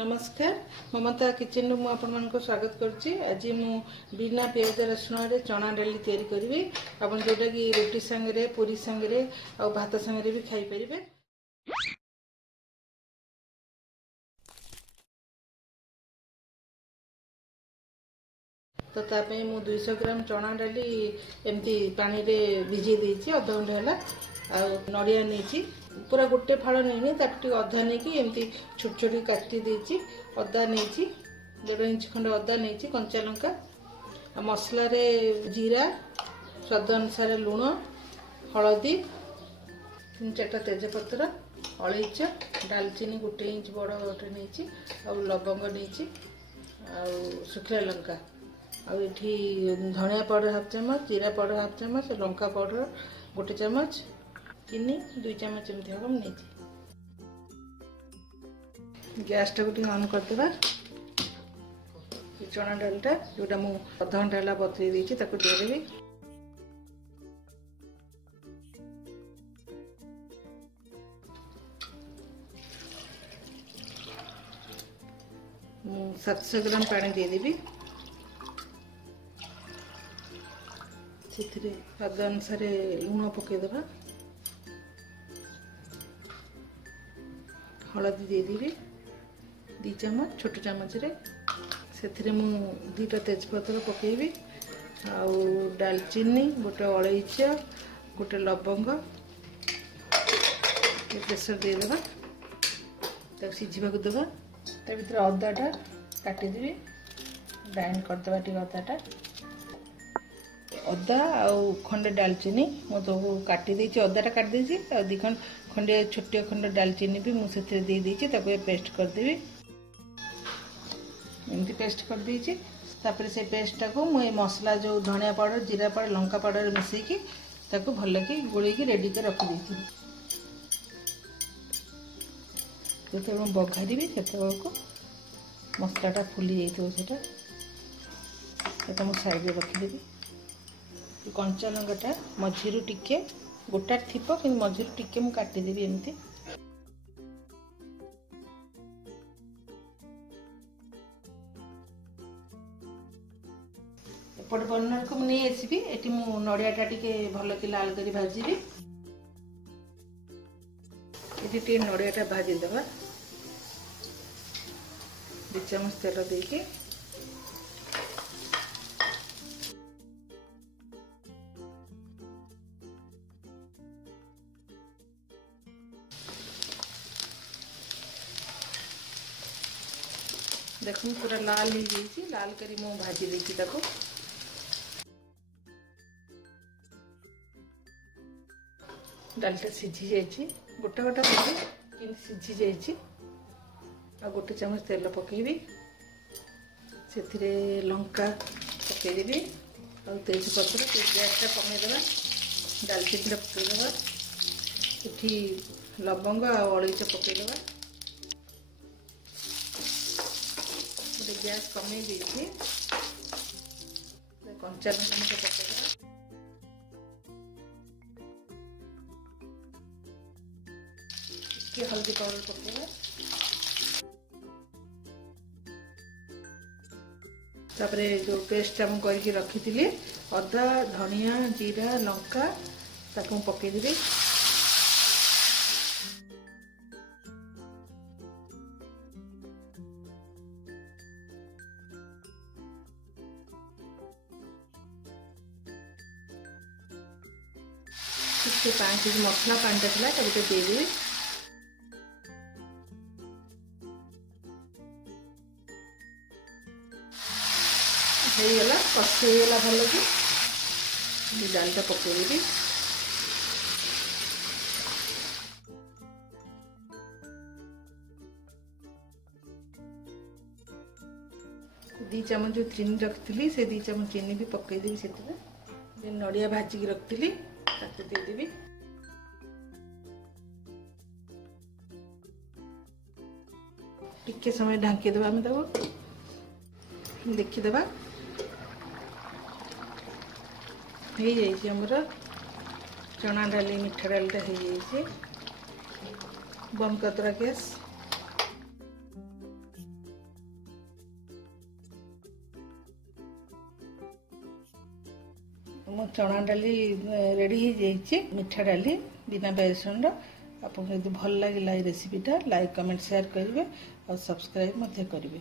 नमस्कार ममता किचन रु आपको स्वागत करुच्ची। आज मु बिना प्याज रसुण चना डाली तैयारी करी आप जोटा कि रोटी सांगे पूरी सांगे आ भात सांगे भी खाई पारे। तो तापाई मु 200 ग्राम चना डाली एमती पानी रे भिजे देछि अध घंटे होला। आ नड़िया नहीं पूरा गोटे फाड़ नहीं अधा नहीं एमती छोट छोट काटी देछि। अदा नहीं 1.5 इंच खंड अदा नहीं कंचा लंका मसला रे जीरा स्वाद अनुसार लुण हलदी 3-4टा तेजपत्र अलैच डालचीनी 1 इंच बड़ गोटे नहीं आ लवंग नहीं आ शुखला लंका आठी धनिया पाउडर हाफ चामच जीरा पाउडर हाफ चामच लंका पाउडर 1 चामच चीनी 2 चामच एमती हम नहीं। गैस टाक ऑन करदे चना डालटा जोटा मु अध घंटा है बतई देदेवी मु 700 ग्राम पानी देदेवी से स्वाद अनुसार लुण पकईदे हलदी देदेवी 2 चामच छोट चामच रे से मु 2टा तेजपत्र पकेबी आउ डालचीनी 1 अलैच 1 लवंग प्रेसर देदेबा तक सिझा देवा भर अदाटा काटिदेवी ग्राइंड करदे अदाटा अदा आउ खंडे डालचीनी मु तो काटी देछि अदाटा काट देछि आ 2 खंडे छोटे खंडे डालचीनी भी मुझे दे देछि ताको पेस्ट कर देबी एमती पेस्ट कर देछि। तापर से पेस्ट को मुझे मसला जो धनिया पाउडर जीरा पाउडर लंका पाउडर मिसेकी ताको भल कि गोली रेडी कर रखी देछि। जेते हम बघारीबी सेते को मसलाटा फुली जाइतो सेटा मु साइड रे रखी देबी। कंचा लंकाटा मझिरु टिके गोटा थिप कि मझिरु टिके मु काटी देबी एमती एपट बर्नर को नहीं आसबी एटी मु नड़ियाटा टिके भल कि लाल करी भाजीबी एटी टे नड़ियाटा भाजी देबा 2 चामच तेल देके देखो पूरा लाल हो जाइए लाल करी मु भाजी देछि ताको डालटा सिझी जाइए गोटा गोटा कि सिझी जाइए आ 1 चामच तेल पकेबी से लंका पकेदेवी आ तेजपत्र गैसटा कमेदेवा डालचीनी पकेदेवा ये लवंग आ अलैच पकेदेवा गैस कमे देछि कंचा लंका पकेदेवा हल्दी पाउडर पकेदेवा तापरे जो पेस्ट हम करके रखी थी अदा धनिया जीरा लंका ताको पकेदेवी से 5 मसला पानी था देदेवी होगला कषीगला भल कि डालटा पकईदेवी दी चामच जो चीनी रखी से 2 चामच चीनी भी पकईदेवी से नड़िया भाजिकी रखी देदेवी टिके समय ढांकी देवा देखीदेवा हो जाइए चना डाली मीठा डालटा हो जाइए बंद करदे गैस मो चना डाली रेडी हो जाइए मिठा डाली बिना बेसन आपको यदि भल लगे रेसिपीटा लाइक कमेंट शेयर करेंगे और सब्सक्राइब करेंगे।